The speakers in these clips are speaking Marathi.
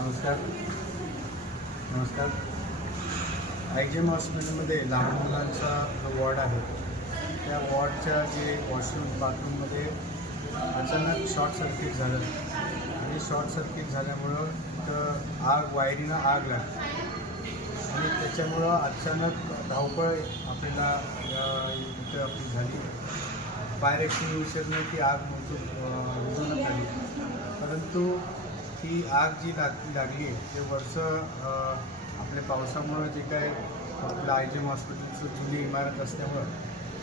नमस्कार. IGM हॉस्पिटलमध्ये लहान मुलांचा जो वॉर्ड आहे त्या वॉर्डच्या जे वॉशरूम बाथरूममध्ये अचानक शॉर्ट सर्किट झालं आणि शॉर्ट सर्किट झाल्यामुळं तिथं वायरीनं आग लागली आणि त्याच्यामुळं अचानक धावपळ आपल्याला इथं आपली झाली. फायर एक्सटिंग्विशरने ती आग विझवण्यात आली, परंतु ती आग जी लागली आहे ते वरचं आपल्या पावसामुळं जे काय आपलं IGM हॉस्पिटलचं जुनी इमारत असल्यामुळं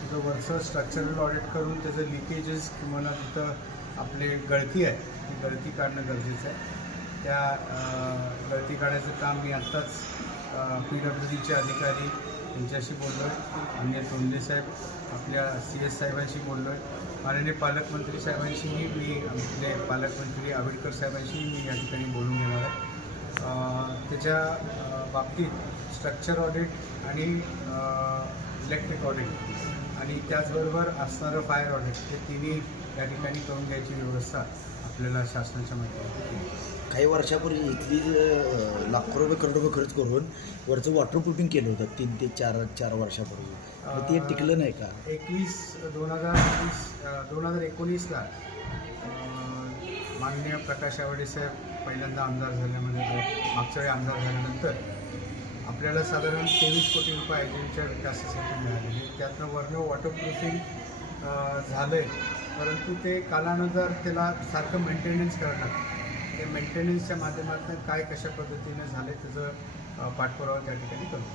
तिथं वरचं स्ट्रक्चरल ऑडिट करून त्याचं लिकेजेस किंवा तिथं आपले गळती आहे ती गळती काढणं गरजेचं आहे. त्या गळती काढायचं काम मी आत्ताच PWDचे अधिकारी यांच्याशी बोललो आहे, अन्य तोंडले साहेब आपल्या CS साहेबांशी बोललो आहे, माननीय पालकमंत्री साहेबांशीही मी आपले पालकमंत्री आंबेडकर साहेबांशीही मी या ठिकाणी बोलून घेणार आहे. त्याच्या बाबतीत स्ट्रक्चर ऑडिट आणि इलेक्ट्रिक ऑडिट आणि त्याचबरोबर असणारं फायर ऑडिट हे तिन्ही या ठिकाणी करून घ्यायची व्यवस्था आपल्याला शासनाच्या माध्यमातून. काही वर्षापूर्वी इथली लाखो रुपये करोड रुपये खर्च करून वरचं वॉटर प्रूफिंग केलं होतं 3 ते 4 वर्षापूर्वी. ते टिकलं नाही का? 2019ला माननीय प्रकाश आवाडे साहेब पहिल्यांदा आमदार झाल्यामध्ये मागच्या वेळी आमदार झाल्यानंतर आपल्याला साधारण 23 कोटी रुपये IGMच्या विकासासाठी मिळालेले. त्यातनं वरनं वॉटर प्रूफिंग झालं आहे, परंतु ते कालानुसार त्याला सारखं मेंटेनन्स करावं लागतं. ते मेंटेनन्सच्या माध्यमातून काय कशा पद्धतीने झाले त्याचं पाठपुरावा त्या ठिकाणी करू.